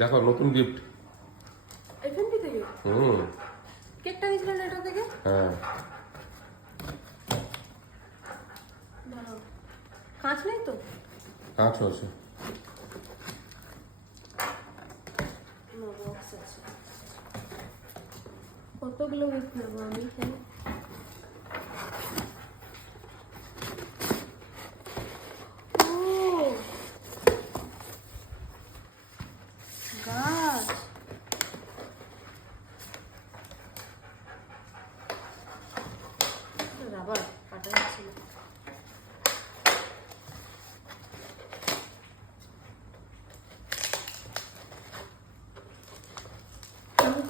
দেখো নতুন গিফট। এফএনটি থেকে কেকটা নিয়েছিলেন এটা থেকে? হ্যাঁ দাঁড়াও, কাঁচ নেই তো? কাঁচ আছে। না, বক্স আছে। কতগুলো গিফট নেবো আমি? ও গাছ, রাবার কাটা যাচ্ছে না।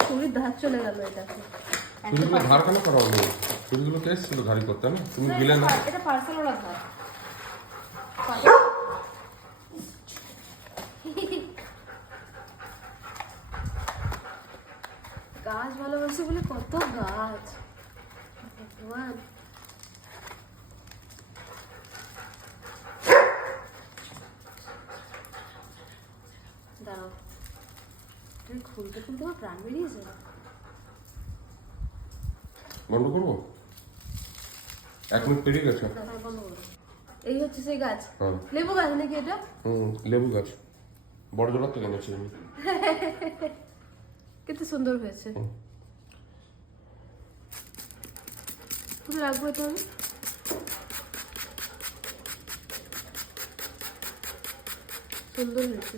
চুরির ধার চলে গেল এটাতে। চুরিগুলো ধার কেন করা হলো? চুরিগুলো কে এসেছিল ধারি করতে? না তুমি দিলে না? এটা পার্সেল ওরা ধার। গাছ ভালোবাসে বলে কত গাছ, ভগবান। দাঁড়াও, তুমি খুলতে খুলতে আমার প্রাণ বেরিয়ে যাবে। বন্ধ করবো? 1 মিনিট পেরিয়ে গেছে। হ্যাঁ, বন্ধ করো। এই হচ্ছে সেই গাছ, হ্যাঁ লেবু গাছ নাকি এটা? লেবু গাছ বড় জোড়া থেকে এনেছি আমি। কিন্তু সুন্দর হয়েছে। কোথায় রাখবো এটা আমি? সুন্দর হয়েছে।